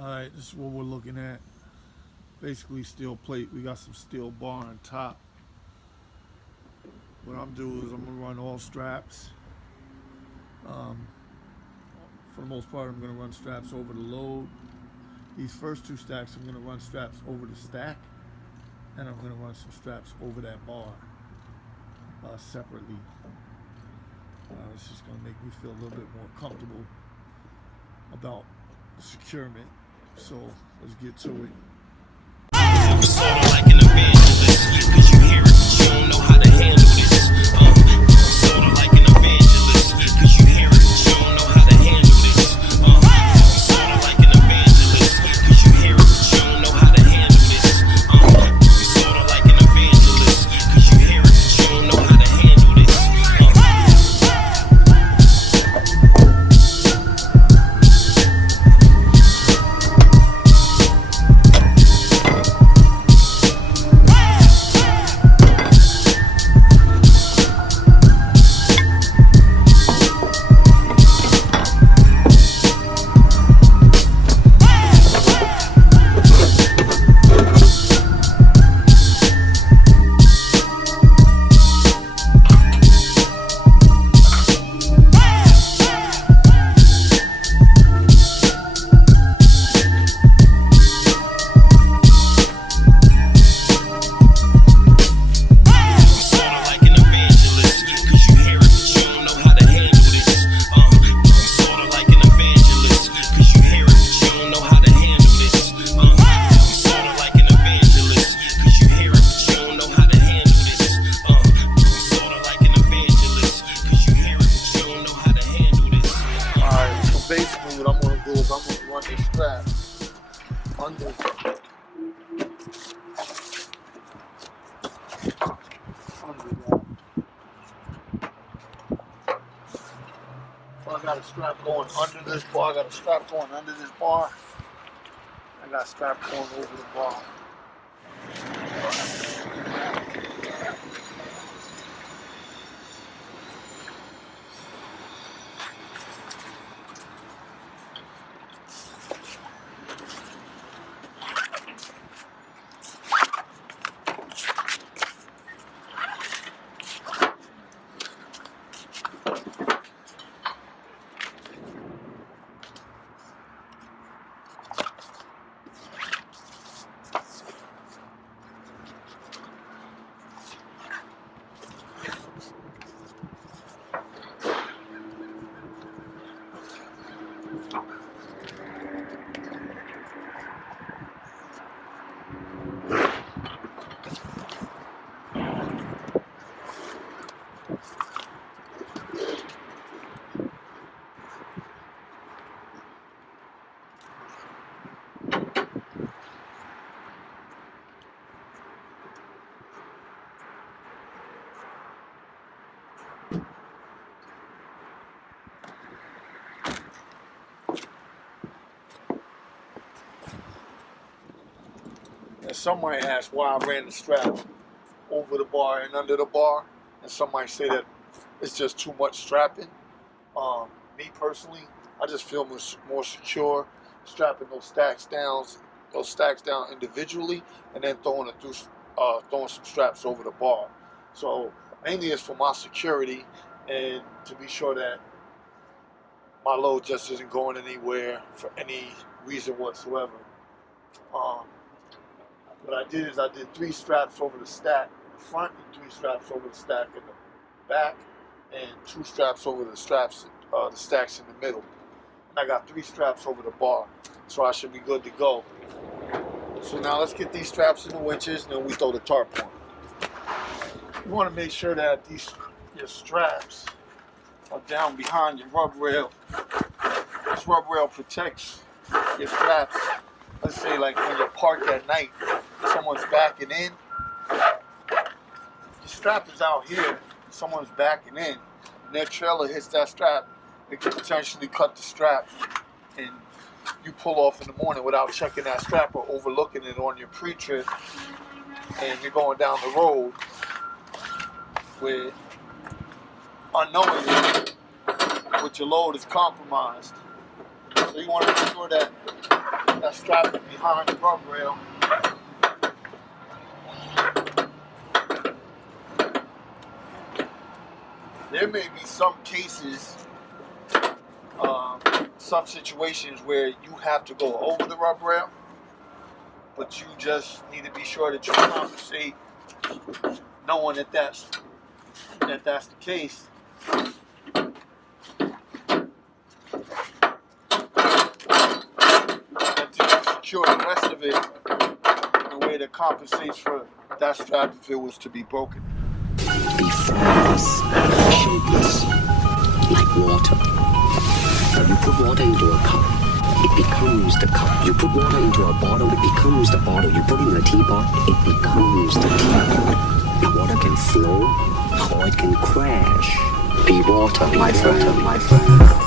Alright, this is what we're looking at. Basically steel plate. We got some steel bar on top. What I'm doing is I'm going to run all straps. For the most part, I'm going to run straps over the load. These first two stacks, I'm going to run straps over the stack. And I'm going to run some straps over that bar separately. It's just going to make me feel a little bit more comfortable about securement. So let's get to it. Sorta like an evangelist, cause you hear it, but you don't know how to handle this. Sorta like an evangelist, cause you hear it, but you don't know how to handle this. Sorta like an evangelist, cause you hear it, but you don't know how to handle this. Sorta like an evangelist, cause you hear it, but you don't know how to handle this. Basically what I'm going to do is I'm going to run this strap under that. So I got a strap going under this bar, I got a strap going under this bar, I got a strap going over the bar. And some might ask why I ran the strap over the bar and under the bar, and some might say that it's just too much strapping. Me personally, I just feel more secure strapping those stacks down individually, and then throwing some straps over the bar. So mainly it's for my security and to be sure that my load just isn't going anywhere for any reason whatsoever. What I did is I did 3 straps over the stack in the front and 3 straps over the stack in the back and 2 straps over the stacks in the middle. And I got 3 straps over the bar, so I should be good to go. So now let's get these straps in the winches and then we throw the tarp on. You want to make sure that your straps are down behind your rub rail. This rub rail protects your straps. Let's say like when you're parked at night, someone's backing in, your strap is out here, someone's backing in, and their trailer hits that strap, it could potentially cut the strap, and you pull off in the morning without checking that strap or overlooking it on your pre-trip, and you're going down the road with unknowingly with your load is compromised. So you want to make sure that that strap is behind the rub rail. There may be some cases, some situations where you have to go over the rub rail, but you just need to be sure that you compensate, knowing that that's the case. Secure the rest of it in a way that compensates for that strap if it was to be broken. Before us, shapeless, like water. But you put water into a cup, it becomes the cup. You put water into a bottle, it becomes the bottle. You put it in a teapot, it becomes the teapot. The water can flow, or it can crash. Be water, my friend, my friend.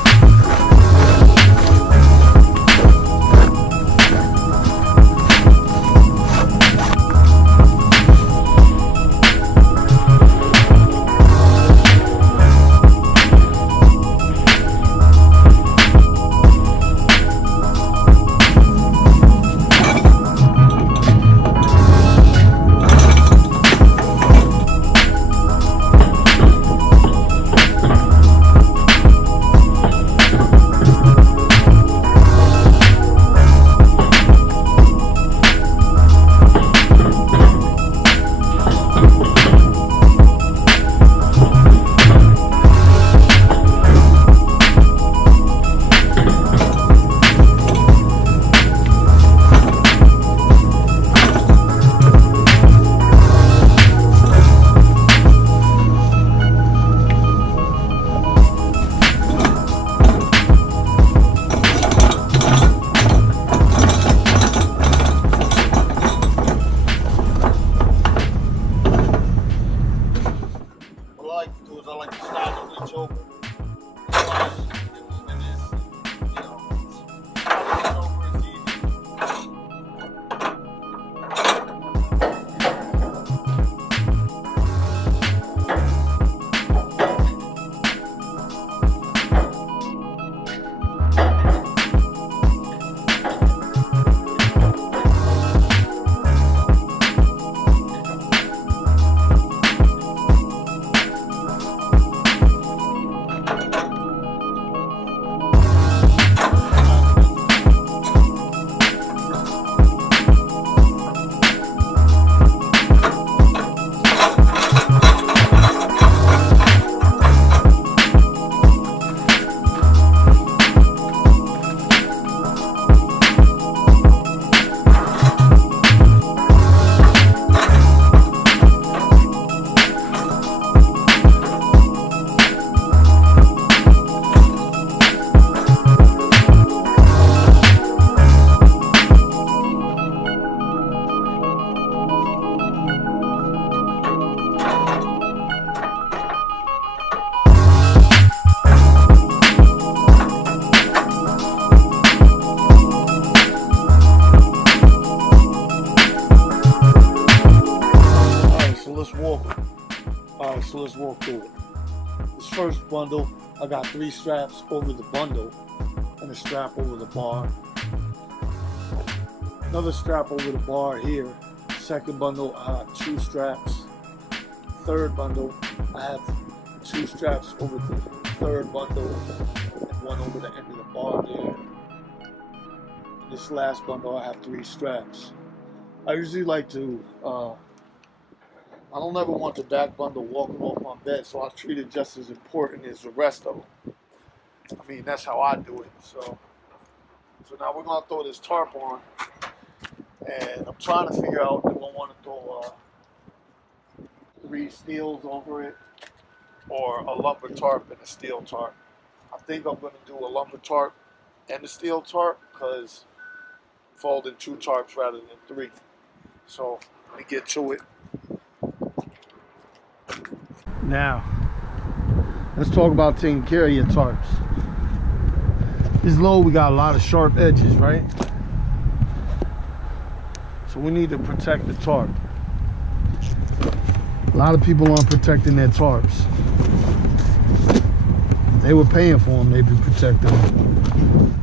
So let's walk through it. This first bundle, I got 3 straps over the bundle and a strap over the bar. Another strap over the bar here. Second bundle, I have 2 straps. Third bundle, I have 2 straps over the third bundle and 1 over the end of the bar there. In this last bundle, I have 3 straps. I usually like to I don't ever want the back bundle walking off my bed, so I treat it just as important as the rest of them. I mean, that's how I do it. So now we're gonna throw this tarp on, and I'm trying to figure out, do I want to throw 3 steels over it or a lumber tarp and a steel tarp. I think I'm gonna do a lumber tarp and a steel tarp, because folding 2 tarps rather than 3. So let me get to it. Now, let's talk about taking care of your tarps. This load, we got a lot of sharp edges, right? So we need to protect the tarp. A lot of people aren't protecting their tarps. They were paying for them, they'd be protecting them.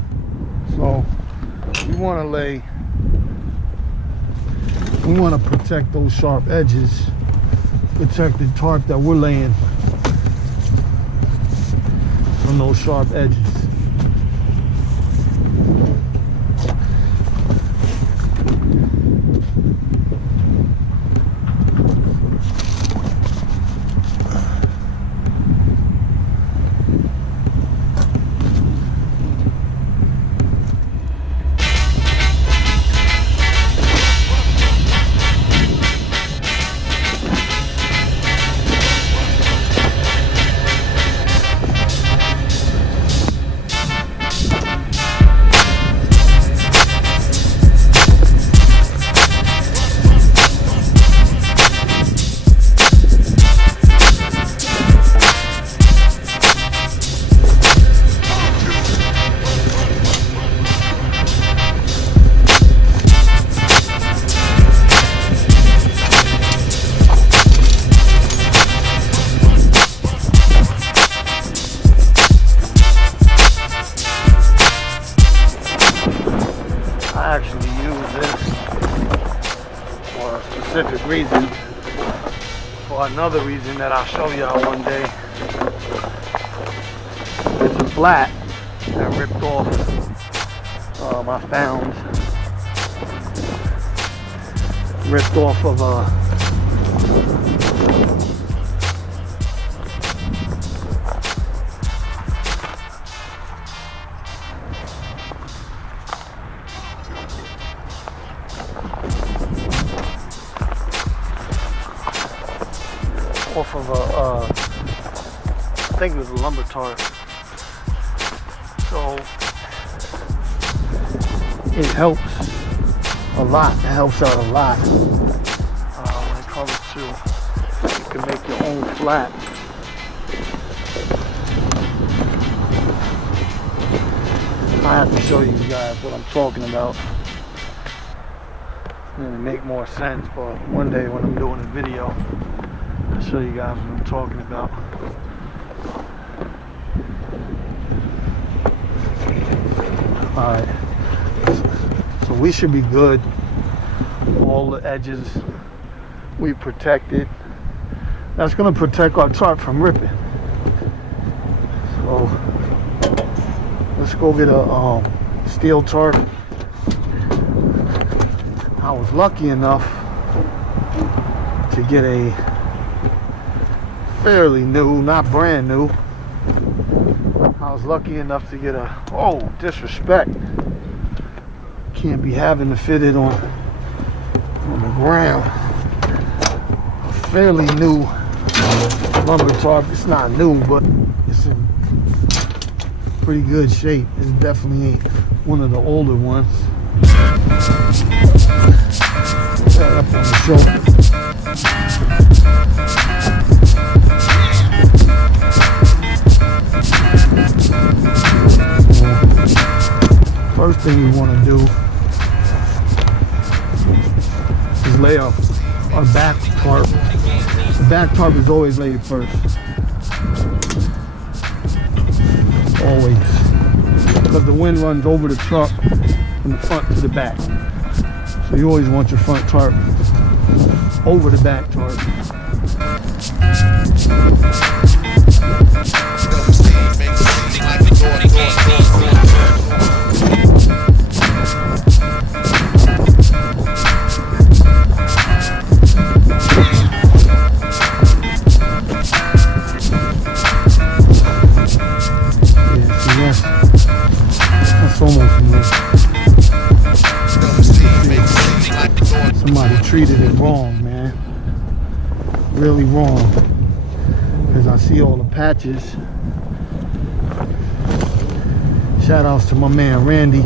So we want to protect those sharp edges, protect the tarp that we're laying from those sharp edges. I actually use this for a specific reason, for another reason that I'll show y'all one day. It's a flat that ripped off I found, ripped off of I think it was a lumber tarp. So it helps a lot. It helps out a lot when it comes to, you can make your own flat. I have to show you guys what I'm talking about. It'll make more sense, but one day when I'm doing a video, I'll show you guys what I'm talking about. Alright, so we should be good. All the edges we protected. That's going to protect our tarp from ripping. So let's go get a steel tarp. I was lucky enough to get a fairly new, not brand new. I was lucky enough to get a, oh, disrespect. Can't be having to fit it on the ground. A fairly new lumber tarp. It's not new, but it's in pretty good shape. It definitely ain't one of the older ones. Put that up on the shoulder. First thing we want to do is lay our back tarp. The back tarp is always laid first. Always. Because the wind runs over the truck from the front to the back. So you always want your front tarp over the back tarp. That's almost enough. Somebody treated it wrong, man. Really wrong. Because I see all the patches. Shout outs to my man Randy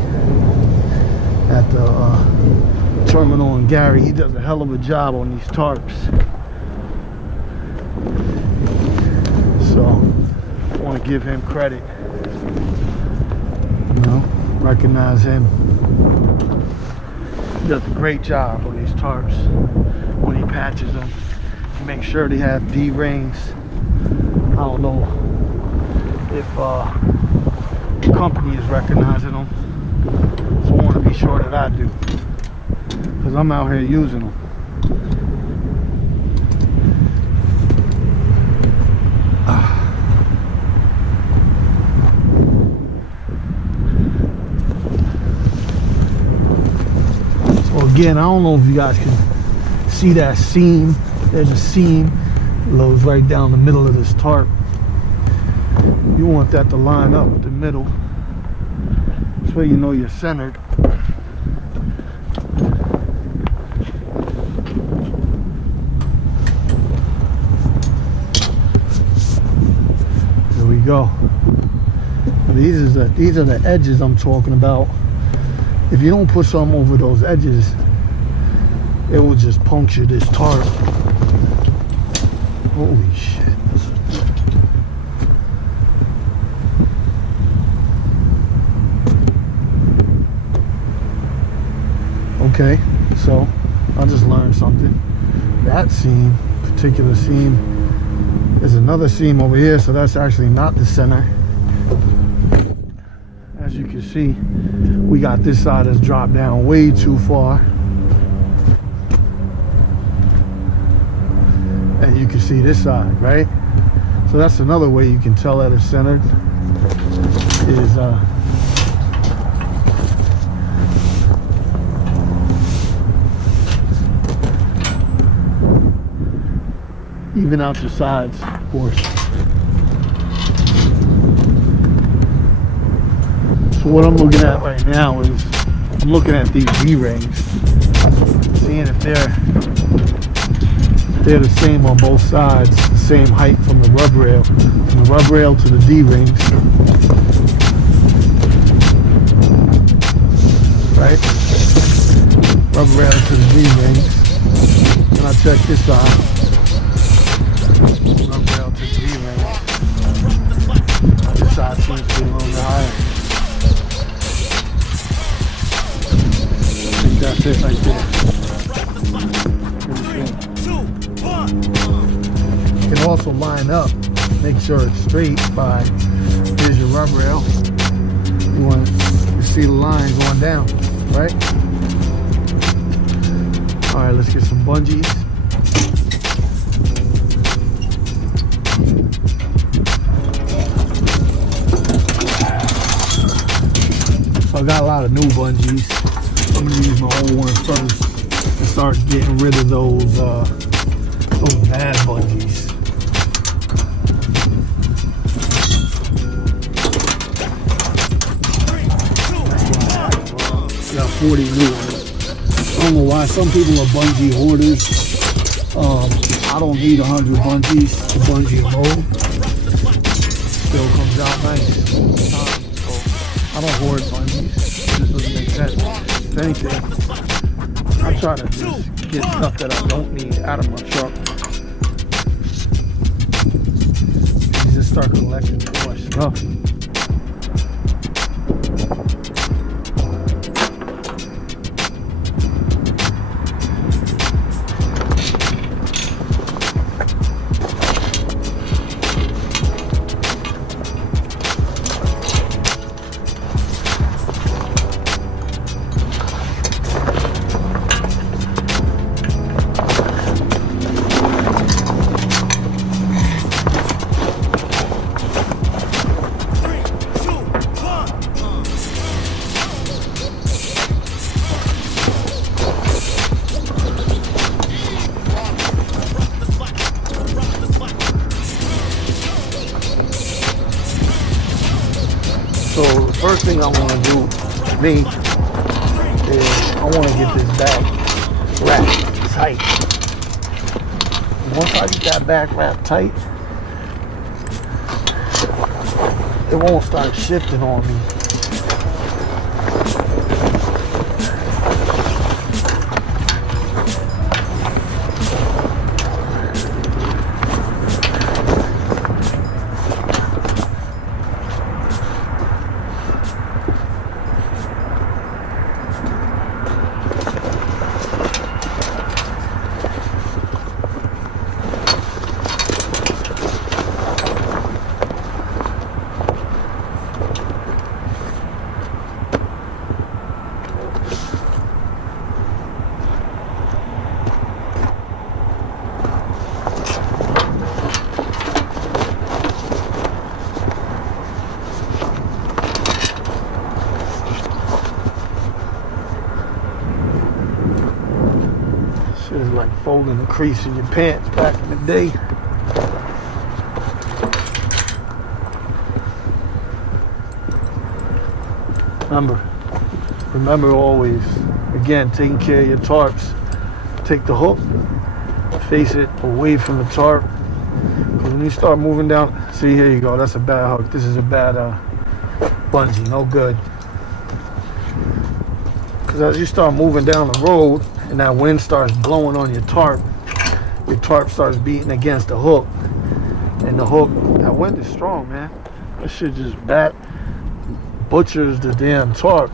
at the terminal in Gary. He does a hell of a job on these tarps. So I want to give him credit. You know, recognize him. He does a great job on these tarps when he patches them. He makes sure they have D-rings. I don't know if the company is recognizing them, so I want to be make sure that I do, because I'm out here using them. So again, I don't know if you guys can see that seam. There's a seam that goes right down the middle of this tarp. You want that to line up with the middle. This way you know you're centered. There we go. These are the edges I'm talking about. If you don't put something over those edges, it will just puncture this tarp. Holy shit. Okay, so I just learned something. That seam, particular seam, there's another seam over here, so that's actually not the center. As you can see, we got this side that's dropped down way too far. And you can see this side, right? So that's another way you can tell that it's centered, is even out your sides, of course. So what I'm looking at right now is, I'm looking at these D-rings, seeing if they're the same on both sides, the same height from the rub rail to the D-rings, right? Rub rail to the D-rings, and I check this side. Rub rail to the D-rings. This side seems to be a little bit higher. I think that's it right there. You can also line up, make sure it's straight by, here's your rub rail. You see the line going down, right? All right, let's get some bungees. So I got a lot of new bungees. I'm gonna use my old one first and start getting rid of those bad bungees. Got 40 new ones. I don't know why some people are bungee hoarders. I don't need 100 bungees to bungee a mold. Still comes out nice all the time. So I don't hoard bungees. It just doesn't make sense. If anything, I try to just get stuff that I don't need out of my truck. You just start collecting too much stuff. So the first thing I want to do, me, is I want to get this back wrapped tight. And once I get that back wrapped tight, it won't start shifting on me. folding the crease in your pants back in the day. Remember always, again, taking care of your tarps. Take the hook, face it away from the tarp. Because when you start moving down, see, here you go, that's a bad hook. This is a bad bungee, no good. Because as you start moving down the road and that wind starts blowing on your tarp starts beating against the hook. And the hook, that wind is strong, man. That shit just butchers the damn tarp.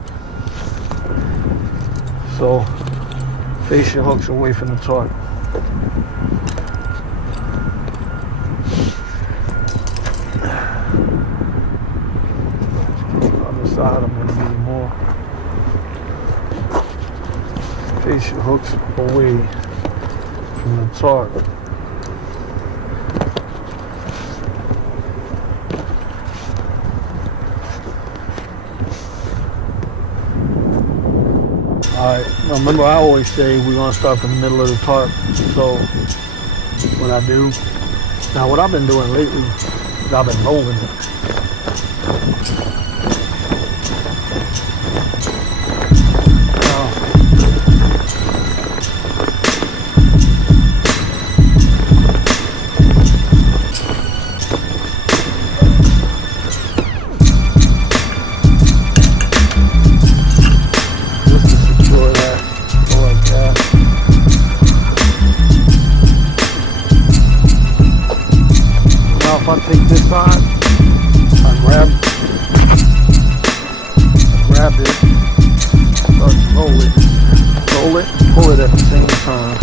So face your hooks away from the tarp. Other side, I'm gonna need more. Face your hooks away from the tarp. Alright, remember I always say we're going to start from the middle of the tarp. So, what I do, now what I've been doing lately is I've been rolling it. If I take this side, I grab it, start to roll it, pull it at the same time.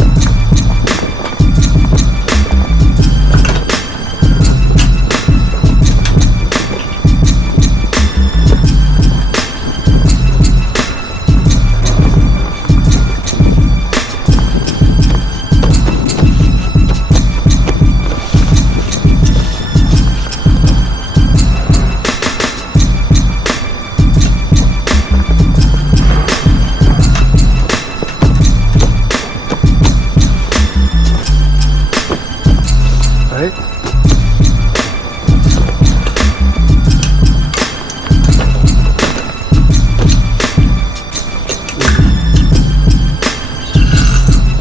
Right?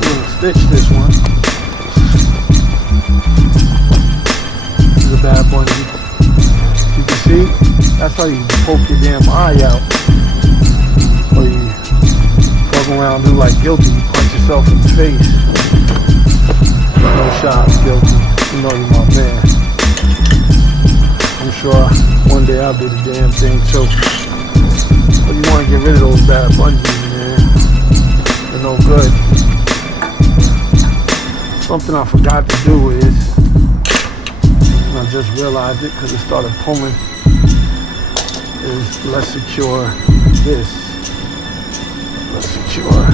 We'll stitch this one. This is a bad bungee. You can see, that's how you poke your damn eye out. Or you fuck around and do like guilty, you punch yourself in the face. No shot, guilty. You know you're my man. I'm sure one day I'll do the damn thing too. But you want to get rid of those bad bungees, man. They're no good. Something I forgot to do is, and I just realized it because it started pulling, is let's secure this. Let's secure.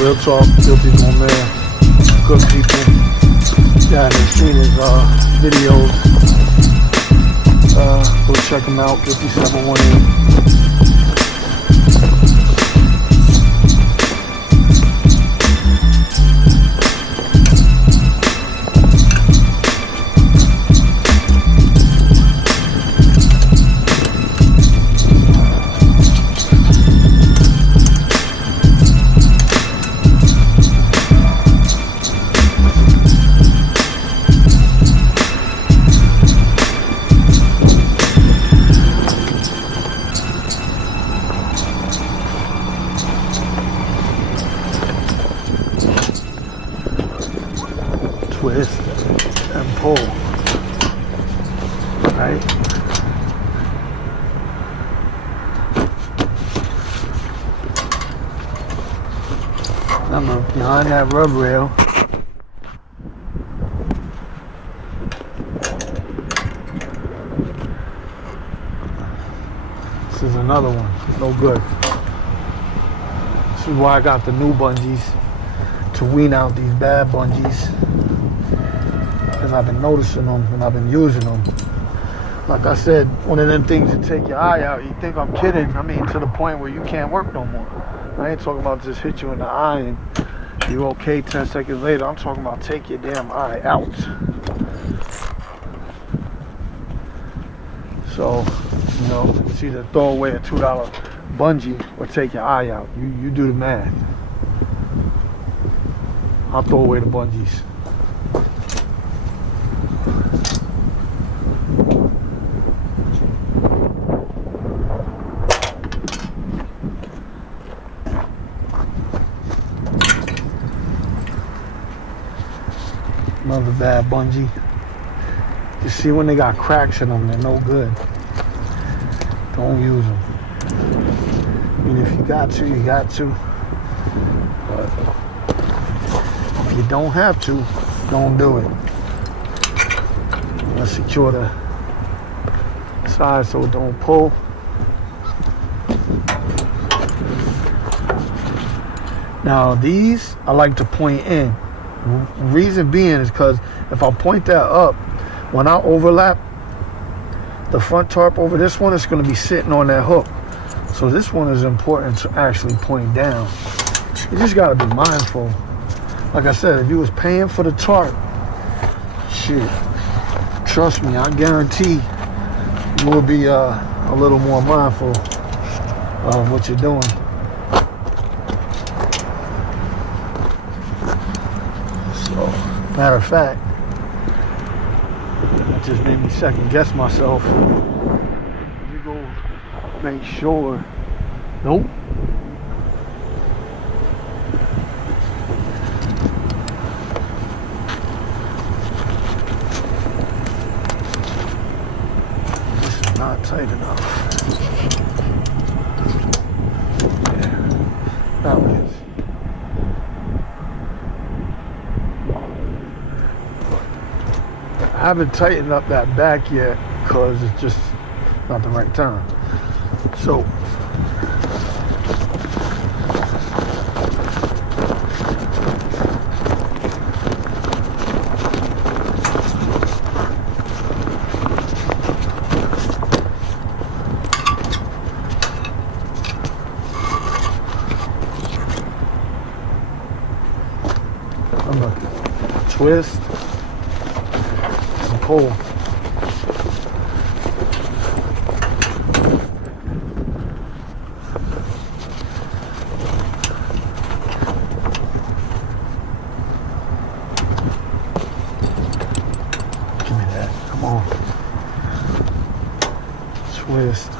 Real talk, Guilty's my man. Good people. Yeah, and they've seen his videos. Go check him out, Guilty 718. Twist and pull, right? Remember, behind that rub rail, this is another one, no good. is why I got the new bungees, to wean out these bad bungees. Because I've been noticing them and I've been using them. Like I said, one of them things that take your eye out. You think I'm kidding? I mean, to the point where you can't work no more. I ain't talking about just hit you in the eye and you're okay 10 seconds later. I'm talking about take your damn eye out. So, you know, it's either throw away a $2 bungee or take your eye out. You do the math. I'll throw away the bungees. Another bad bungee. You see, when they got cracks in them, they're no good. Don't use them. I mean, if you got to, you got to. But if you don't have to, don't do it. Let's secure the side so it don't pull. Now these, I like to point in. Reason being is because if I point that up, when I overlap the front tarp over this one, it's going to be sitting on that hook. So this one is important to actually point down. You just got to be mindful. Like I said, if you was paying for the tarp, shit, trust me, I guarantee you will be a little more mindful of what you're doing. Matter of fact, that just made me second guess myself. Let me go make sure. Nope. This is not tight enough. Yeah, that was. I haven't tightened up that back yet because it's just not the right time. So I'm gonna twist. Pull. Give me that. Come on. Twist.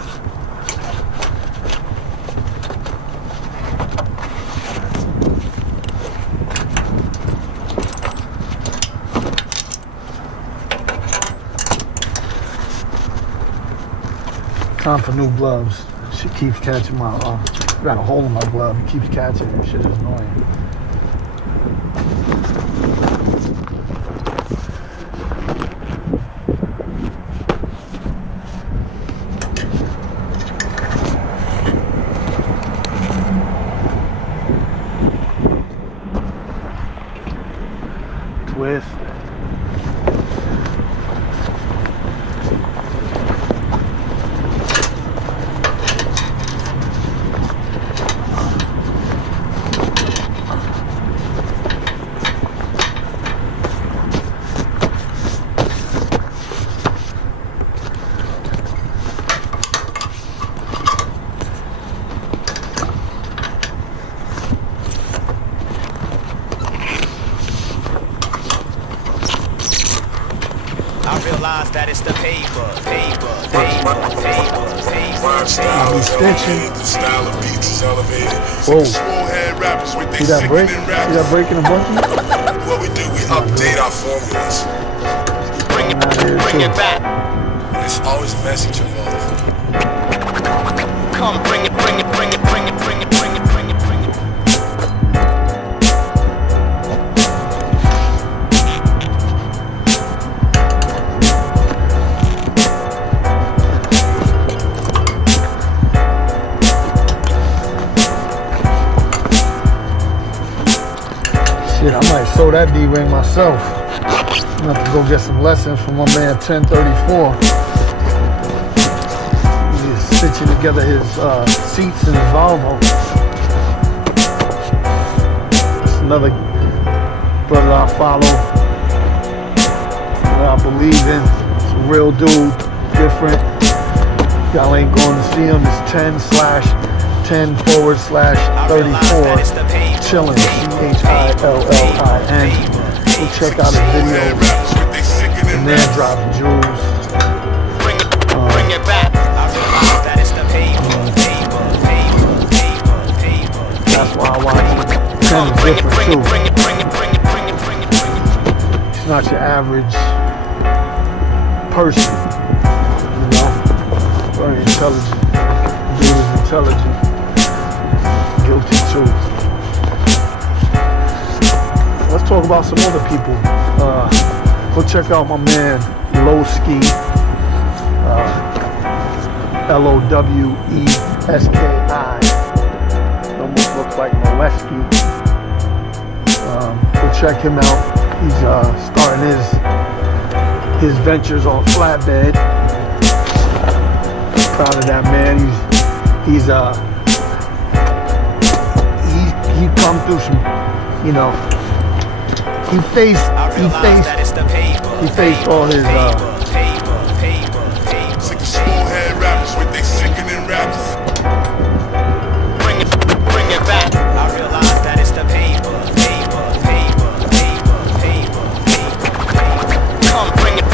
Time for new gloves. She keeps catching my, got a hole in my glove. It keeps catching it. Shit is annoying. Twist. realize that it's the paper. Extension. The style of beats is elevated. Whoa. Small head rappers with See that break? See that break in the bungee? What we do, we update our formulas. Bring it back. And there's always a message involved. Come bring it. Shit, I might sew that D-ring myself. I'm gonna have to go get some lessons from my man 1034. He's stitching together his seats in his Volvo. That's another brother I follow, that I believe in. It's a real dude, different. Y'all ain't going to see him. It's 10/10/34. Chillin', CHILLIN. Go check out his videos. The man dropping jewels. Bring it back. I realize that it's the paper. That's why I watch him. Kind of different too. He's not your average person, you know. Very intelligent. Dude is intelligent. Guilty too. Let's talk about some other people. Go check out my man Lowski. Loweski. Almost looks like Moleski. Go check him out. He's starting his ventures on Flatbed. Proud of that man. He's come through some, you know. He faced all his Sick of smooth-head rappers with they sickening raps. Bring it back. I realize that it's the paper. Come, bring it.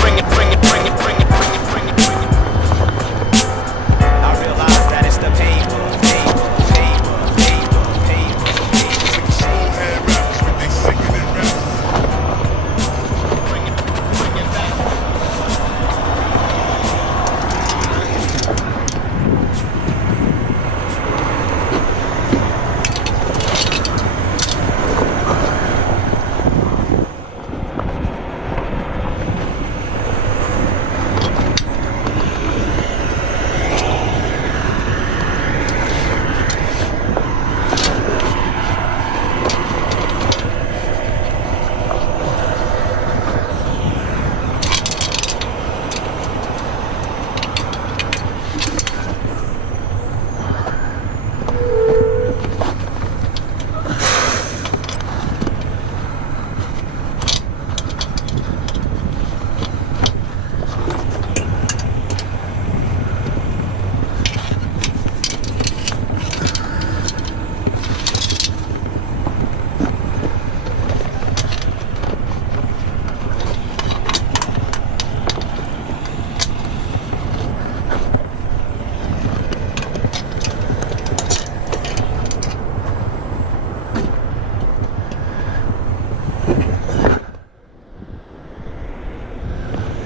I realize that it's the paper. Sick of smooth-head rappers with they sickening raps. Bring it back.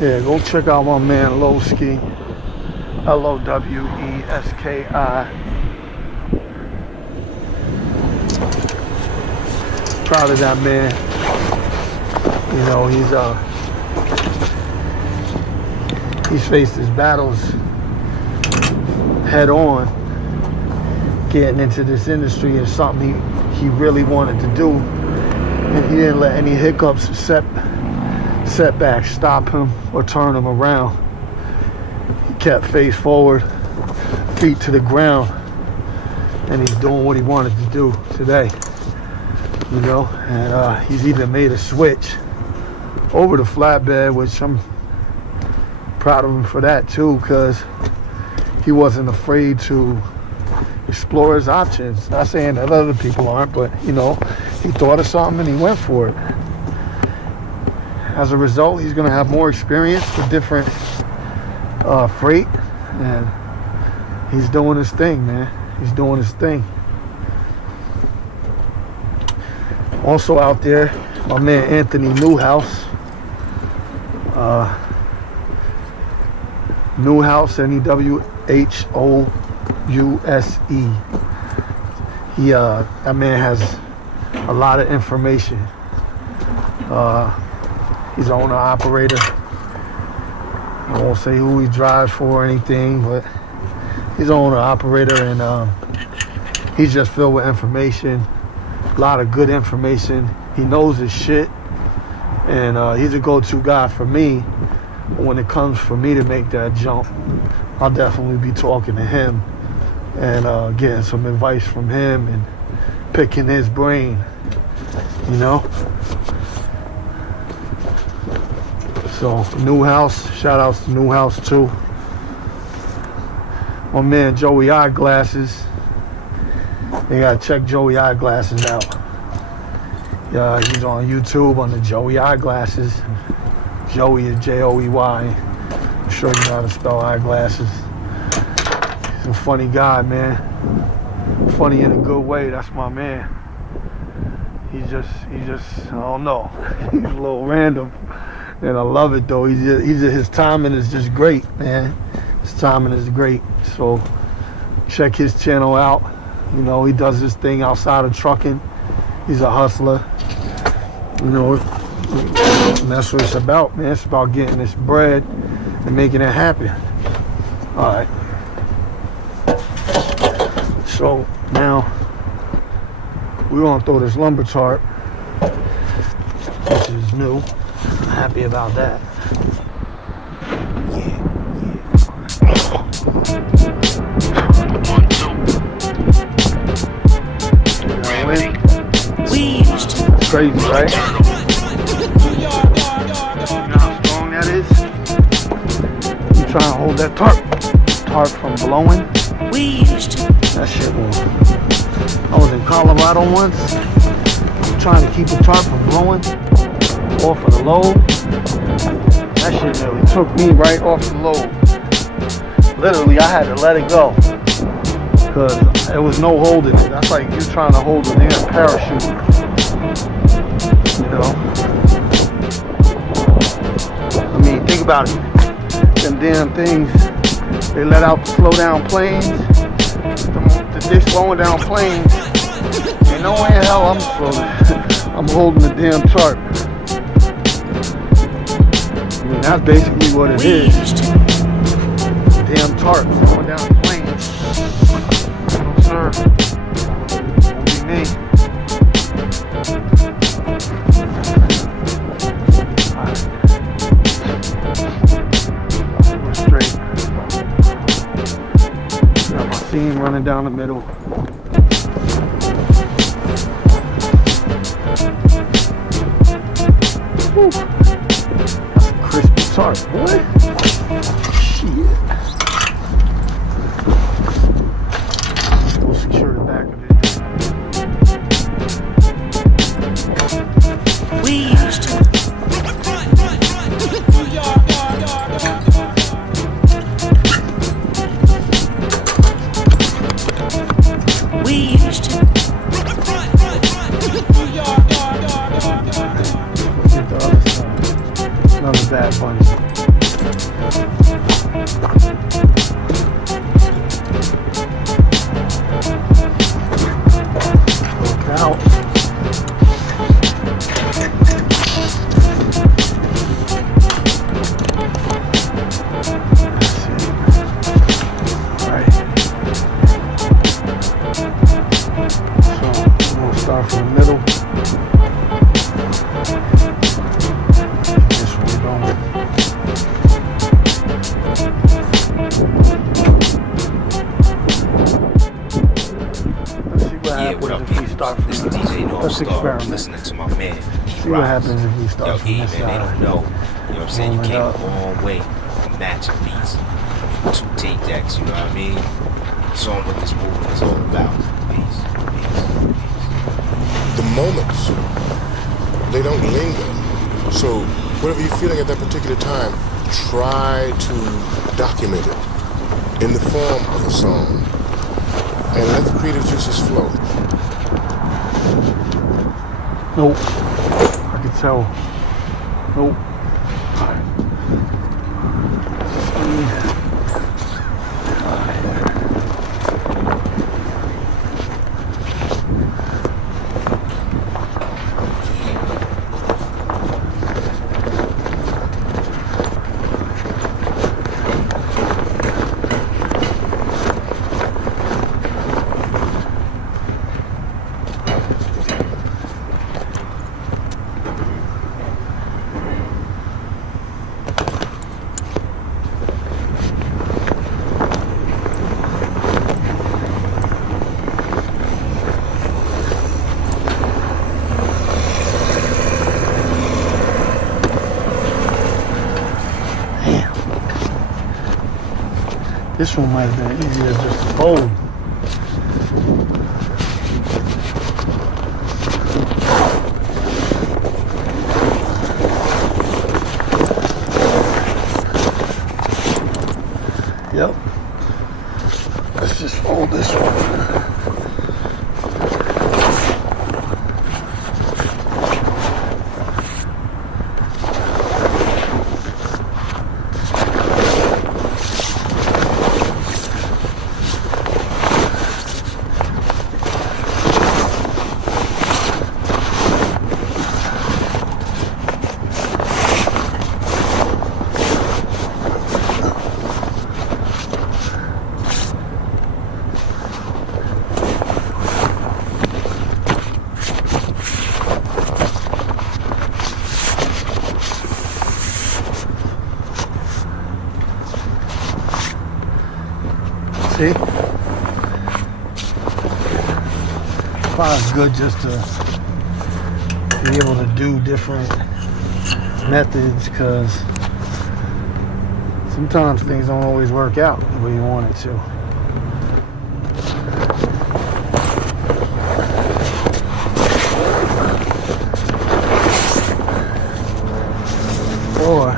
Yeah, go check out my man Lowski. Loweski. Proud of that man. You know, he's faced his battles head on. Getting into this industry is something he really wanted to do, and he didn't let any hiccups or setbacks stop him or turn him around. He kept face forward, feet to the ground, and he's doing what he wanted to do today, you know. And he's even made a switch over to Flatbed, which I'm proud of him for that too, because he wasn't afraid to explore his options. Not saying that other people aren't, but you know, he thought of something and he went for it. As a result, he's going to have more experience with different freight, and he's doing his thing, man. He's doing his thing. Also out there, my man Anthony Newhouse. Newhouse, Newhouse. That man has a lot of information. He's an owner operator. I won't say who he drives for or anything, but he's an owner operator, and he's just filled with information, a lot of good information. He knows his shit, and he's a go-to guy for me. When it comes for me to make that jump, I'll definitely be talking to him and getting some advice from him and picking his brain, you know? So, New House, shout outs to New House too. My man Joey Eyeglasses. You gotta check Joey Eyeglasses out. Yeah, he's on YouTube on the Joey Eyeglasses. Joey is Joey. I'm sure you know how to spell eyeglasses. He's a funny guy, man. Funny in a good way. That's my man. He's just, I don't know. He's a little random, and I love it though. His timing is just great, man. His timing is great. So check his channel out. You know, he does this thing outside of trucking. He's a hustler. You know, and that's what it's about, man. It's about getting this bread and making it happen. All right. So now we're gonna throw this lumber tarp, which is new. I'm happy about that. It's crazy, right? You know how strong that is? You trying to hold that tarp from blowing? That shit was. I was in Colorado once, trying to keep the tarp from blowing off of the load. That shit nearly took me right off the load. Literally, I had to let it go. Because there was no holding it. That's like you trying to hold a damn parachute. You know? I mean, think about it. Them damn things, they let out the slow down planes. They slowing down planes. Ain't no way in hell I'm slow. I'm holding the damn tarp. I mean, that's basically what it is. Damn tarp slowing down the planes. No sir. Won't be me. Alright. We're straight. Got my seam running down the middle. Whew. That's a crispy tarp, boy. Shit. We'll secure the back of it. Get the other side. Another bad bunny. Look out. That's it. Alright. So, we'll start from the middle. This one going. Let's see what happens if we start from This the DJ middle. Let's All-Star experiment. listening to my man. See what happens if we Yo, start from E, this man, they side. don't know. You know what I'm saying? You Rolling came up. a long way from matching beats, from 2 tape decks, you know what I mean? Showing what this movement is all about. Peace, peace, peace. The moments, they don't linger. So whatever you're feeling at that particular time, try to document it in the form of a song and let the creative juices flow. Nope. I can tell. Nope. Alright. This one might have been easier just to fold. Yep. Let's just fold this one. See? Probably good just to be able to do different methods, because sometimes things don't always work out the way you want it to. Or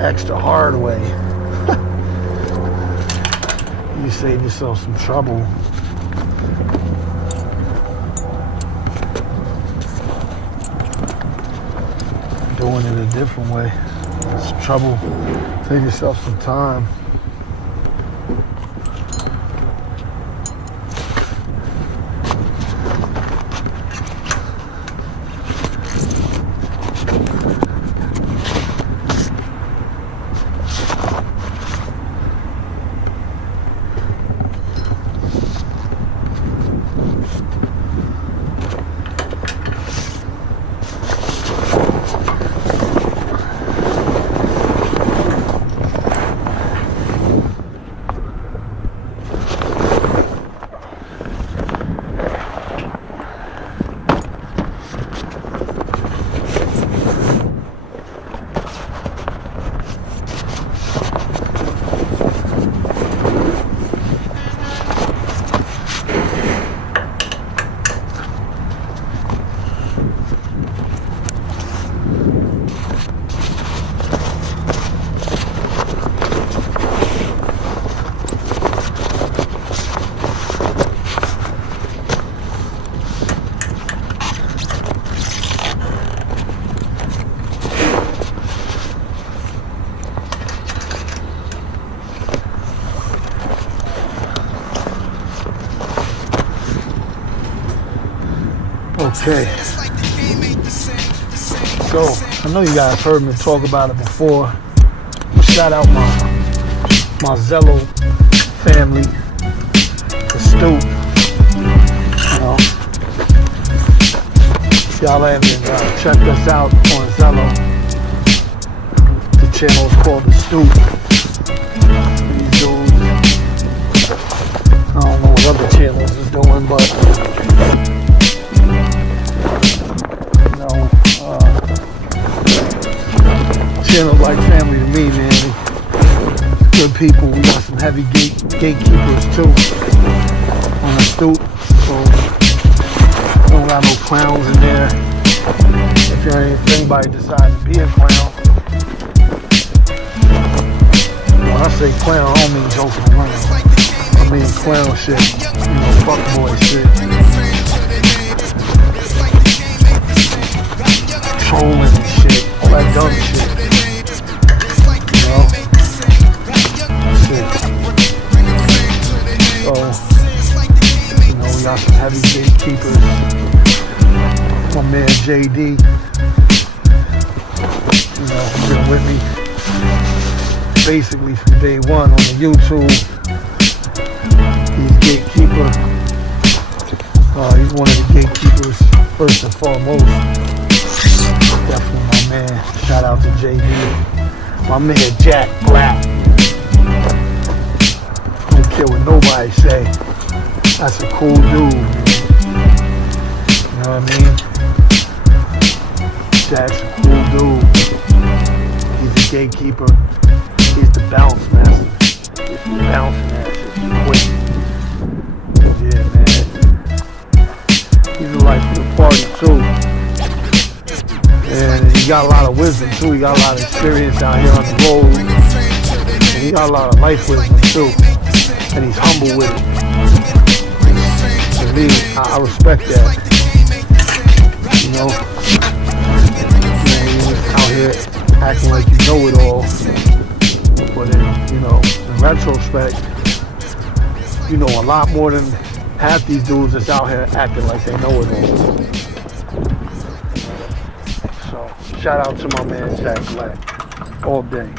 extra hard way. You save yourself some trouble. Doing it a different way. It's trouble. Save yourself some time. Okay, so I know you guys heard me talk about it before. Shout out my Zello family, the STOOP. You know, if y'all haven't checked us out on Zello, the channel is called the STOOP. These dudes, I don't know what other channels is doing, but channels like family to me, man. Good people. We got some heavy gatekeepers too on the STOOP, so don't got no clowns in there. If anybody decides to be a clown, when I say clown, I don't mean joking around. I mean clown shit, you know, fuckboy shit, trolling and shit, all that dumb shit. We got some heavy gatekeepers. My man JD, you know, been with me basically from day one on the YouTube. He's gatekeeper. He's one of the gatekeepers first and foremost. Definitely my man. Shout out to JD. My man Jack Black. Don't care what nobody say. That's a cool dude, man. You know what I mean? Jack's a cool dude. He's a gatekeeper. He's the bounce master. He's the bouncing ass. It's quick. Yeah, man. He's the life of the party too. And he got a lot of wisdom too. He got a lot of experience out here on the road. And he got a lot of life wisdom too. And he's humble with it. To me, I respect that. You know, you're out here acting like you know it all. But in, you know, in retrospect, you know a lot more than half these dudes that's out here acting like they know it all. So, shout out to my man Jack Black, all day.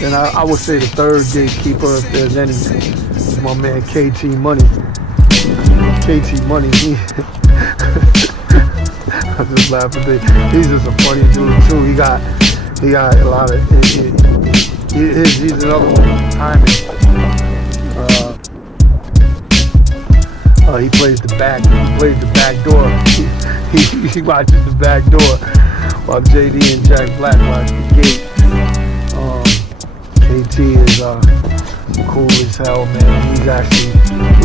And I would say the third gatekeeper, if there's any, is my man KT Money. KT Money, I'm just laughing. He's just a funny dude too. He got a lot of. He's another one. Timing. He plays the back. He plays the back door. He watches the back door while JD and Jack Black watch the gate. KT is cool as hell, man. He's actually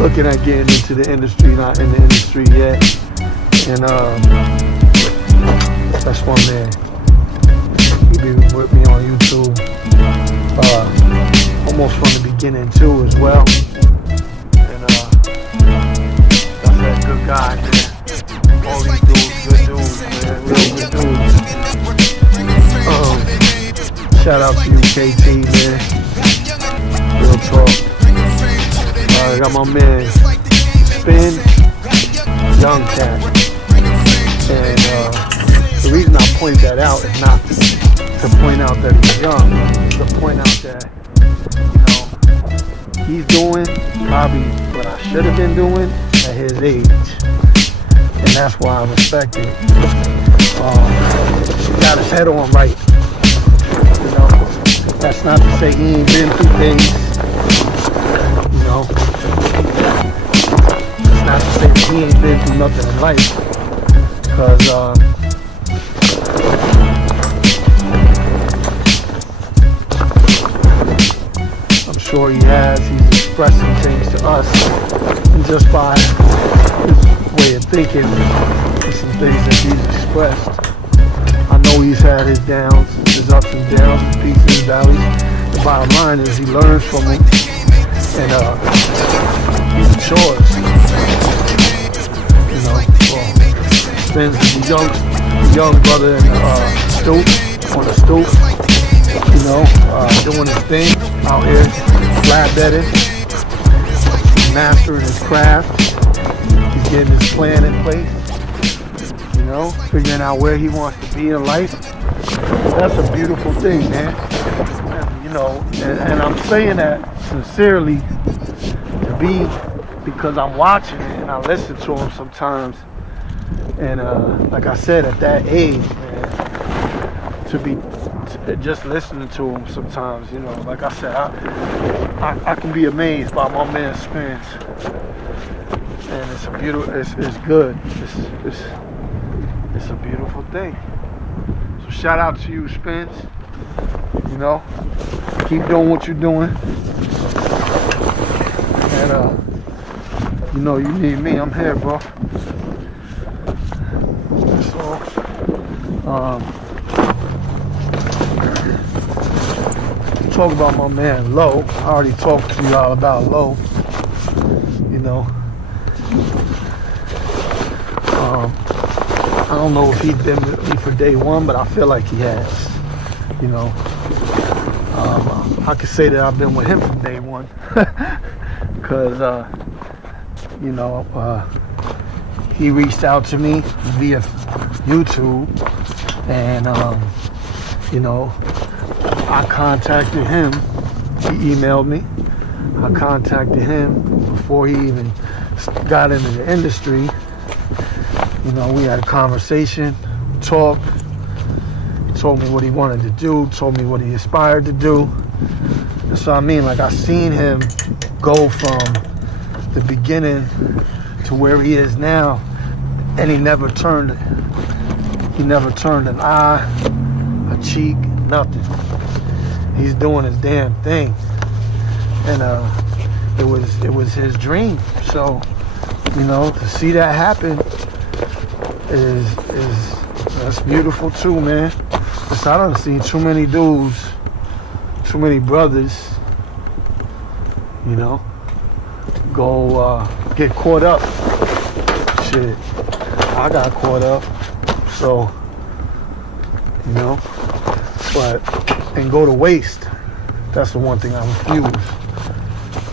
looking at getting into the industry, not in the industry yet. And that's my man. He been with me on YouTube almost from the beginning too as well. And that's that good guy, man. All these dudes, good dudes, man. Real good dudes. Shout out to you, KT, man. Real talk. I got my man Spin, Young Cat. And the reason I point that out is not to point out that he's young, it's to point out that, you know, he's doing probably what I should have been doing at his age. And that's why I respect it. He got his head on right. You know, that's not to say he ain't been through things. You know, that's not to say that he ain't been through nothing in life. Cause I'm sure he has. He's expressing things to us, and just by his way of thinking, and some things that he's expressed. I know he's had his downs, his ups and downs, his peaks and his valleys. The bottom line is he learns from them, and he matures. You know, Spins the young brother in the STOOP, on the STOOP. You know, doing his thing out here, flatbedding, mastering his craft. He's getting his plan in place. You know, figuring out where he wants to be in life. That's a beautiful thing, man. You know, and I'm saying that sincerely because I'm watching it and I listen to him sometimes. And like I said, at that age, man, just listening to him sometimes, you know, like I said, I can be amazed by my man Spence. And it's a beautiful, it's good. It's a beautiful thing. So shout out to you, Spence. You know, keep doing what you're doing. And you know, you need me, I'm here, bro. So, talk about my man Low. I already talked to y'all about Low. You know, I don't know if he's been with me for day one, but I feel like he has. You know, I could say that I've been with him from day one, because you know, he reached out to me via YouTube, and you know, I contacted him. He emailed me. I contacted him before he even got into the industry. You know, we had a conversation, talked. He told me what he wanted to do, told me what he aspired to do. And so I mean, like, I seen him go from the beginning to where he is now, and he never turned an eye, a cheek, nothing. He's doing his damn thing, and it was his dream. So, you know, to see that happen is that's beautiful too, man. Cause I done seen too many dudes, too many brothers, you know, go get caught up. Shit, I got caught up, so, you know, and go to waste. That's the one thing I refuse.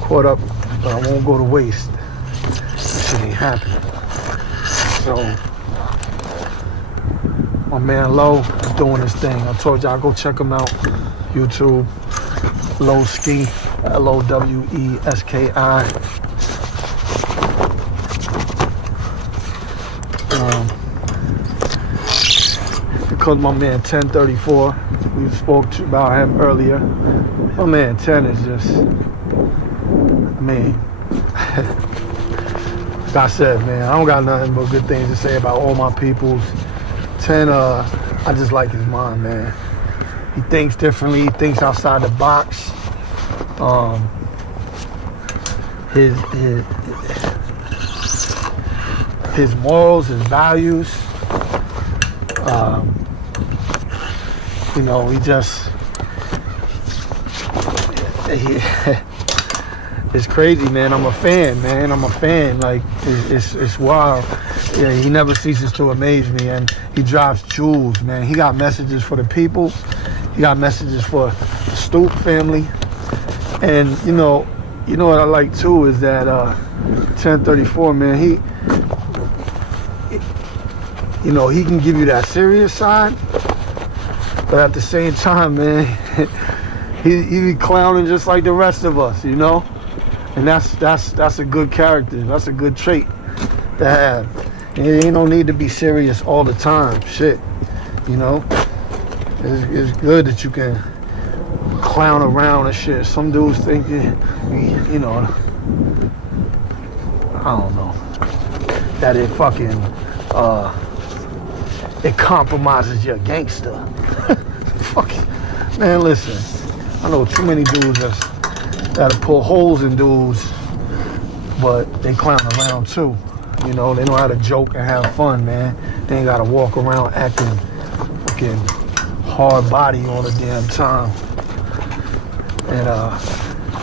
Caught up, but I won't go to waste. That shit ain't happening. So, my man Low is doing his thing. I told y'all, go check him out. YouTube, Lowski, Loweski. Because my man 1034, we spoke about him earlier. My man 10 is just, I mean, like I said, man, I don't got nothing but good things to say about all my peoples. 10, I just like his mind, man. He thinks differently. He thinks outside the box. His morals, his values. You know, he just. It's crazy, man. I'm a fan, man. I'm a fan. Like, it's wild. Yeah, he never ceases to amaze me, and he drops jewels, man. He got messages for the people. He got messages for the Stoop family. And you know what I like too is that 1034, man. You know, he can give you that serious side, but at the same time, man, he be clowning just like the rest of us, you know. And that's a good character. That's a good trait to have. And it ain't no need to be serious all the time. Shit, you know. It's good that you can clown around and shit. Some dudes think, you know, I don't know, that it fucking it compromises your gangster. Fucking man, listen. I know too many dudes that'll pull holes in dudes, but they clown around too. You know, they know how to joke and have fun, man. They ain't gotta walk around acting fucking hard body all the damn time. And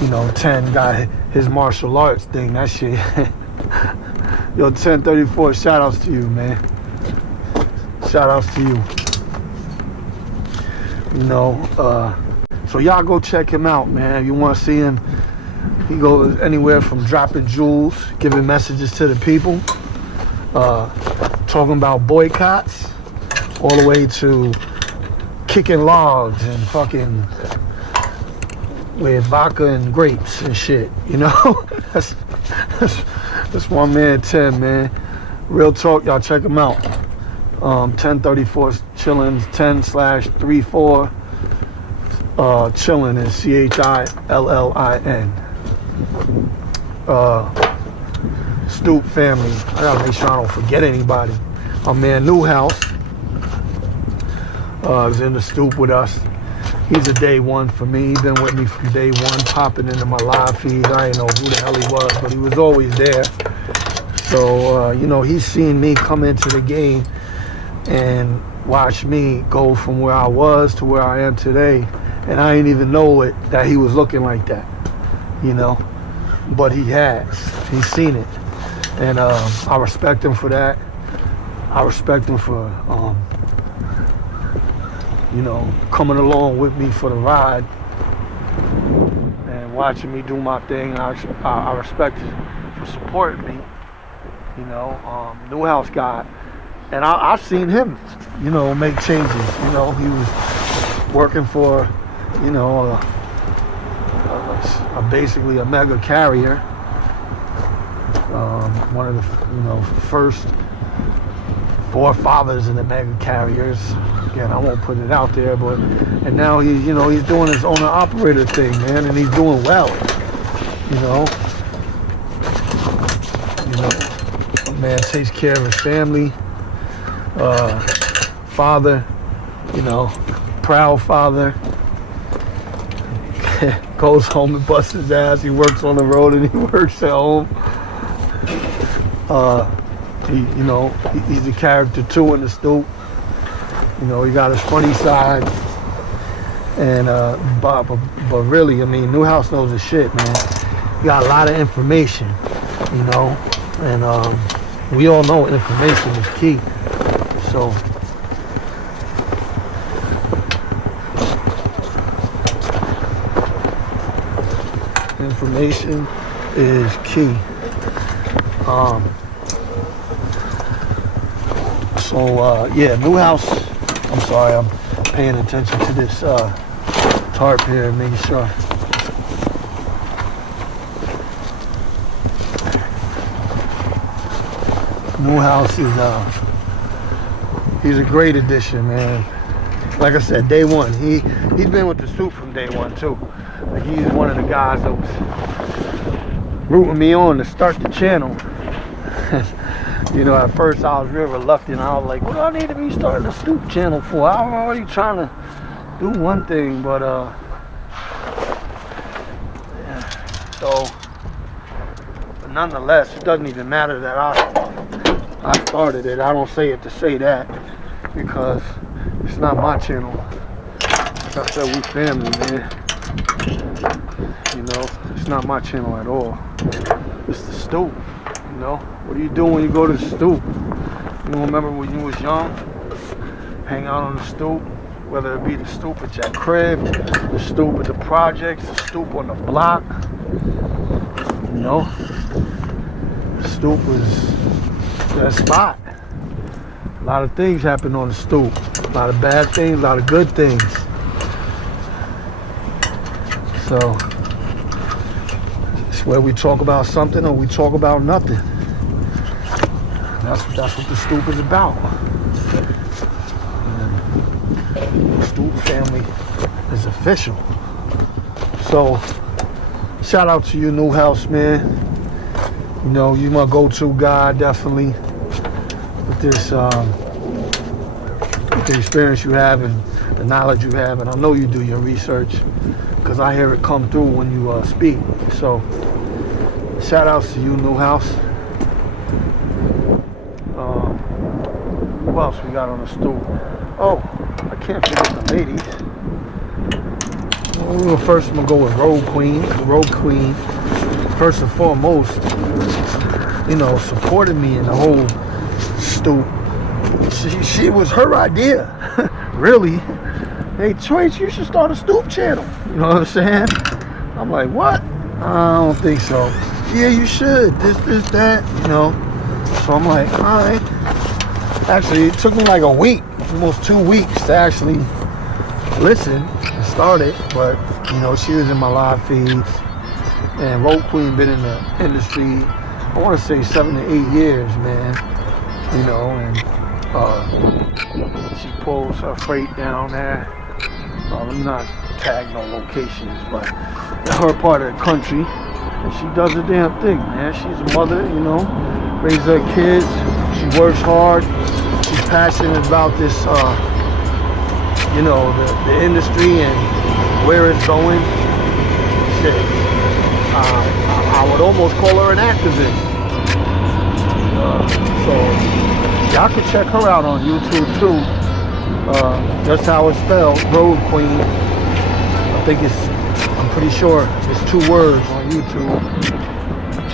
you know, 10 got his martial arts thing. That shit. Yo, 1034, shout outs to you, man. Shout outs to you. You know, so y'all go check him out, man. If you want to see him, he goes anywhere from dropping jewels, giving messages to the people, talking about boycotts, all the way to kicking logs and fucking with vodka and grapes and shit, you know? That's one man 10, man. Real talk, y'all check him out. 1034 chillin', 10/34 chillin' is CHILLIN. Stoop family. I gotta make sure I don't forget anybody. My man Newhouse is in the Stoop with us. He's a day one for me. He's been with me from day one, popping into my live feeds. I didn't know who the hell he was, but he was always there. So, you know, he's seen me come into the game and watch me go from where I was to where I am today. And I didn't even know it, that he was looking like that, you know? But he has. He's seen it. And I respect him for that. I respect him for, you know, coming along with me for the ride and watching me do my thing. I respect him for supporting me, you know. Newhouse guy. And I've seen him, you know, make changes. You know, he was working for, you know, basically a mega carrier. One of the, you know, first forefathers in the mega carriers. Again, I won't put it out there, but and now he's, you know, he's doing his owner operator thing, man, and he's doing well. You know, a man takes care of his family. Father, you know, proud father. Goes home and busts his ass. He works on the road and he works at home. He's a character too in the Stoop. You know, he got his funny side. And but really, I mean, Newhouse knows his shit, man. He got a lot of information, you know, and we all know information is key. So information is key. Newhouse. I'm sorry, I'm paying attention to this tarp here, making sure. Newhouse is he's a great addition, man. Like I said, day one. He's been with the Stoop from day one too. Like, he's one of the guys that was rooting me on to start the channel. You know, at first I was real reluctant. I was like, what do I need to be starting a Stoop channel for? I'm already trying to do one thing, but but nonetheless, it doesn't even matter that I started it. I don't say it to say that, because it's not my channel. Like I said, we family, man. You know, it's not my channel at all. It's the Stoop. You know, what do you do when you go to the Stoop? You remember when you was young, hang out on the Stoop, whether it be the Stoop at your crib, the Stoop at the projects, the Stoop on the block. You know, the Stoop was that spot. A lot of things happen on the Stoop. A lot of bad things, a lot of good things. So it's where we talk about something or we talk about nothing. That's what the Stoop is about. And the Stoop family is official. So shout out to you, Newhouse, man. You know, you my go-to guy, definitely, with this, with the experience you have and the knowledge you have, and I know you do your research, because I hear it come through when you speak. So, shout outs to you, Newhouse. Who else we got on the Stoop? Oh, I can't forget the ladies. Well, first I'm gonna go with Road Queen. The Road Queen, first and foremost, you know, supported me in the whole Stoop. She was her idea, really. Hey, Choice, you should start a Stoop channel. You know what I'm saying? I'm like, what? I don't think so. Yeah, you should. This, that, you know. So I'm like, all right. Actually, it took me like a week, almost 2 weeks to actually listen and start it. But, you know, she was in my live feeds. And Road Queen been in the industry, I want to say 7 to 8 years, man. You know, and she pulls her freight down there. Let me not tag no locations, but her part of the country, and she does a damn thing, man. She's a mother, you know, raises her kids. She works hard. She's passionate about this, you know, the industry and where it's going. Shit, I would almost call her an activist. So y'all can check her out on YouTube too. Just how it's spelled, Road Queen. I'm pretty sure it's 2 words on YouTube.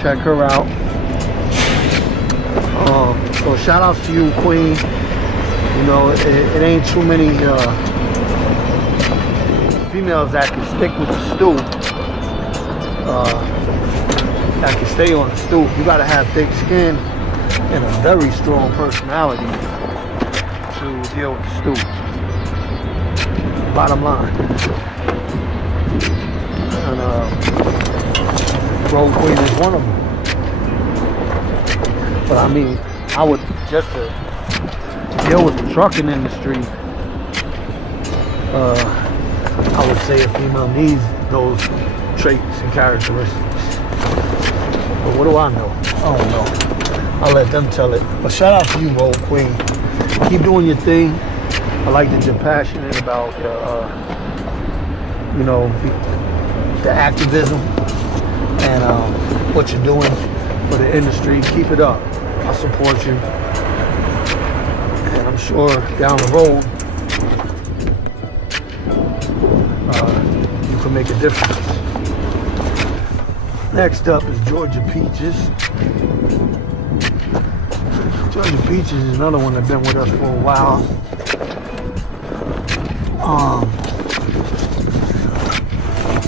Check her out. So shout outs to you, Queen. You know, it ain't too many females that can stick with the Stoop. That can stay on the Stoop. You gotta have thick skin and a very strong personality to deal with the Stoop. Bottom line. And Road Queen is one of them. But I mean, I would just to deal with the trucking industry, I would say a female needs those traits and characteristics. But what do I know? I don't know. I'll let them tell it. But shout out to you, Roll Queen. Keep doing your thing. I like that you're passionate about, you know, the activism and what you're doing for the industry. Keep it up. I support you. And I'm sure down the road, you can make a difference. Next up is Georgia Peaches. Georgia Peaches is another one that's been with us for a while.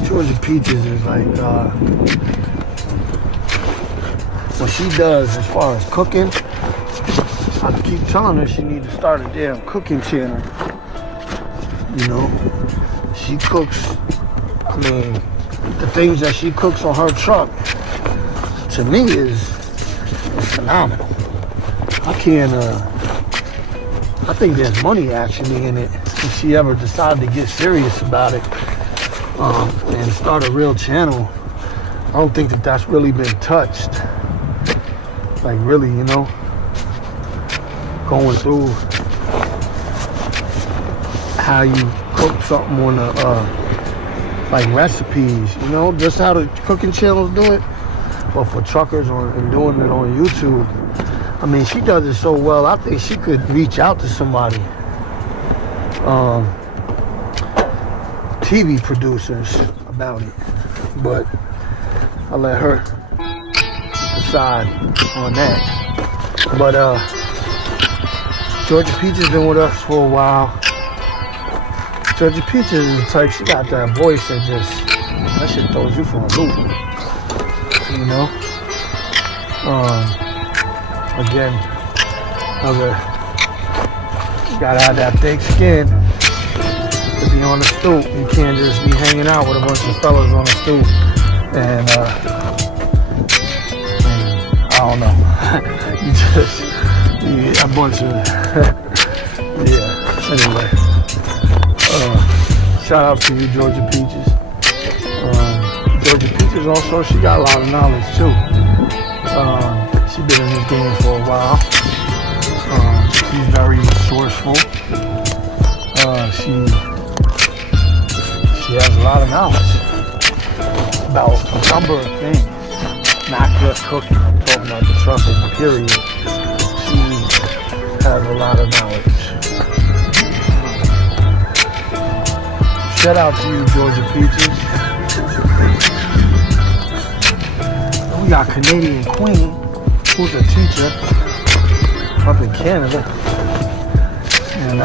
Georgia Peaches is like, what she does as far as cooking, I keep telling her she needs to start a damn cooking channel. You know, she cooks, I mean, the things that she cooks on her truck, to me is phenomenal. I can't, I think there's money actually in it. If she ever decided to get serious about it and start a real channel, I don't think that that's really been touched. Like really, you know, going through how you cook something on a, like recipes, you know, just how the cooking channels do it, but for truckers and doing it on YouTube. I mean, she does it so well, I think she could reach out to somebody. TV producers about it. But I'll let her decide on that. But Georgia Peaches been with us for a while. Georgia Peaches is the type, she got that voice that just, that shit throws you for a loop. You know? Again, you gotta have that thick skin to be on the stoop. You can't just be hanging out with a bunch of fellas on the stoop and I don't know. A bunch of yeah. Anyway, shout out to you, Georgia Peaches. Georgia Peaches also, she got a lot of knowledge too. She's been in this game for a while. She's very resourceful. She has a lot of knowledge about a number of things, not just cooking. I'm talking about the trucking, period. She has a lot of knowledge. Shout out to you, Georgia Peaches. And we got Canadian Queen, who's a teacher up in Canada. And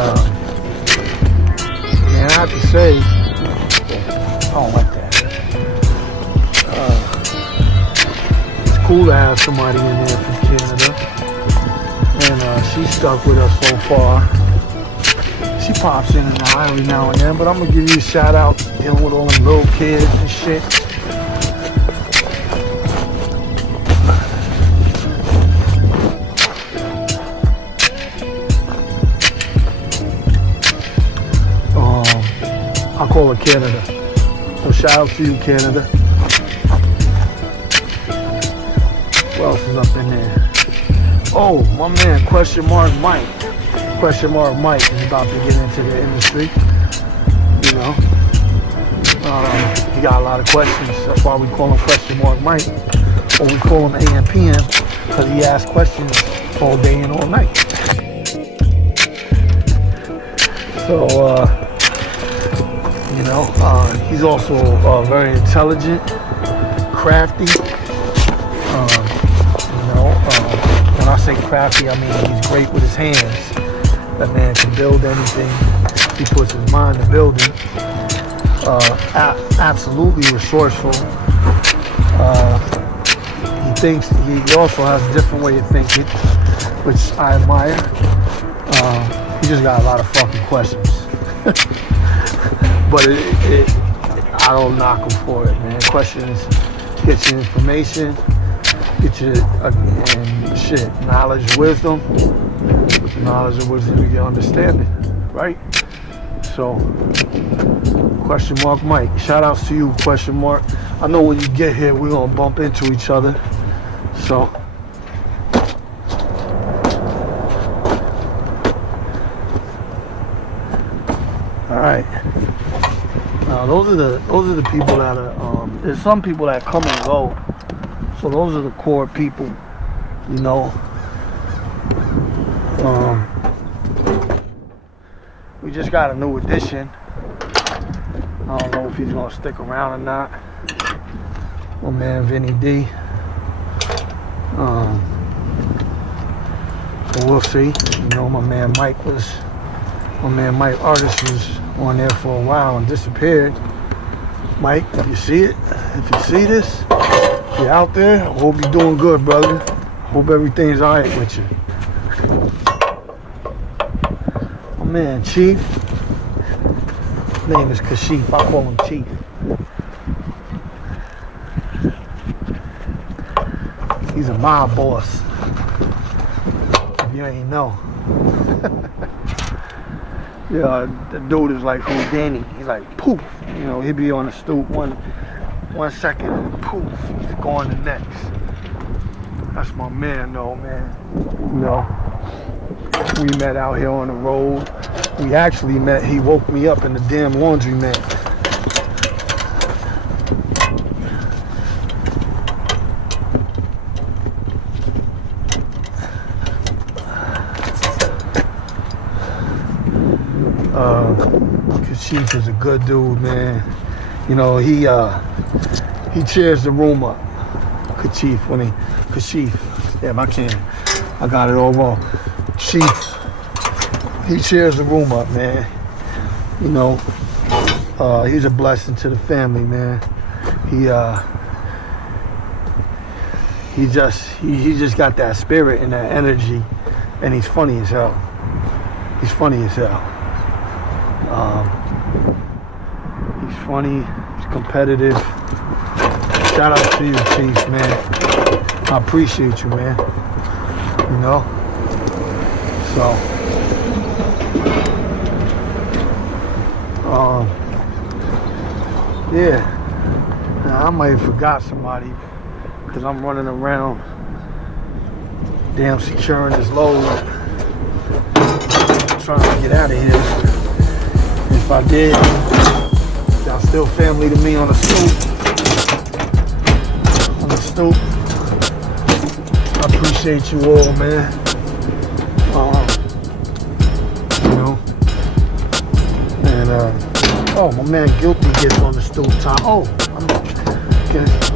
man, I have to say, I don't like that. It's cool to have somebody in there from Canada. And she's stuck with us so far. She pops in and out every now and then, but I'm gonna give you a shout out dealing with all them little kids and shit. I call her Canada. So shout out to you, Canada. What else is up in there? Oh, my man, Question Mark Mike. Question Mark Mike is about to get into the industry. You know, he got a lot of questions. That's why we call him Question Mark Mike, or we call him AM PM, because he asks questions all day and all night. So, you know, he's also very intelligent, crafty. You know, when I say crafty, I mean he's great with his hands. That man can build anything. He puts his mind to building. Absolutely resourceful. He also has a different way of thinking, which I admire. He just got a lot of fucking questions. But I don't knock him for it, man. Questions get you information, get you and shit, knowledge, wisdom. Knowledge and wisdom, you get understanding, right? So, Question Mark Mike. Shout outs to you, Question Mark. I know when you get here, we're gonna bump into each other. So all right. Now those are the people that are there's some people that come and go. So those are the core people, you know. We just got a new addition. I don't know if he's gonna stick around or not. My man Vinny D. But we'll see. You know, my man Mike Artist was on there for a while and disappeared. Mike, if you see it, if you see this, if you're out there, I hope you're doing good, brother. Hope everything's alright with you. My man Chief. His name is Kashif. I call him Chief. He's a mob boss. If you ain't know. Yeah, the dude is like Houdini. He's like poof. You know, he'd be on the stoop one second and poof, he's going the next. That's my man though, man. You know, we met out here on the road. We actually met, he woke me up in the damn laundromat. Kashif is a good dude, man. You know, he cheers the room up. Kashif, yeah, I got it all wrong. Chief, he cheers the room up, man. You know, he's a blessing to the family, man. He just got that spirit and that energy, and he's funny as hell. He's funny as hell. He's funny, he's competitive. Shout out to you, Chief, man. I appreciate you, man. You know? So, yeah. Now, I might have forgot somebody because I'm running around damn securing this load, trying to get out of here. If I did, y'all still family to me on the stoop. On the stoop. I appreciate you all, man. You know. And oh, my man Guilty gets on the stoop time. Oh,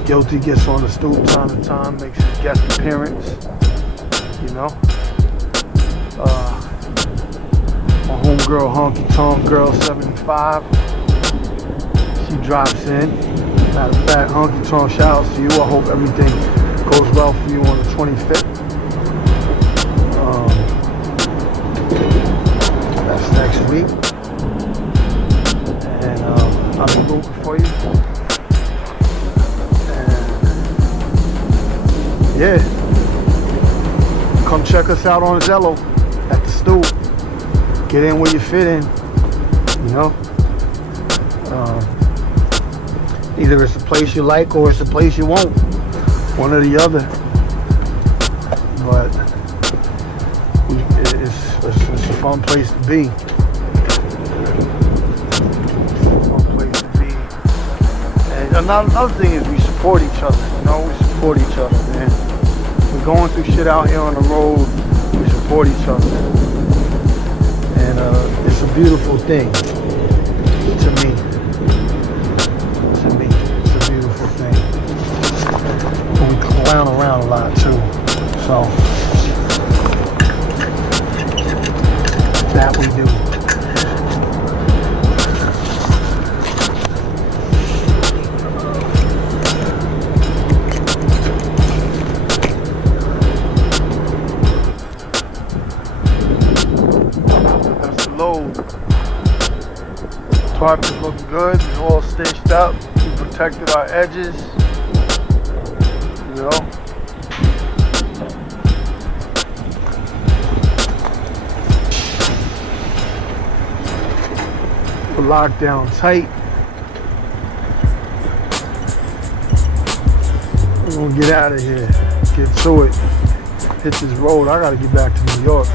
Guilty gets on the stoop time to time, makes his guest appearance. You know. My homegirl, Honky Tonk Girl 75. She drops in. Matter of fact, Honky Tonk, shout out to you. I hope everything goes well for you on the 25th. That's next week. And I'll be rooting for you. And yeah. Come check us out on Zello at the Stoop. Get in where you fit in, you know. Either it's a place you like or it's a place you won't. One or the other. But it's a fun place to be. Fun place to be. And another thing is we support each other. You know, we support each other, man. We're going through shit out here on the road. We support each other. And it's a beautiful thing to me. It's a beautiful thing. But we clown around a lot too. So that we do. Tarp is looking good. It's all stitched up. We protected our edges. You know. We're locked down tight. We're gonna get out of here. get to it. Hit this road. I gotta get back to New York.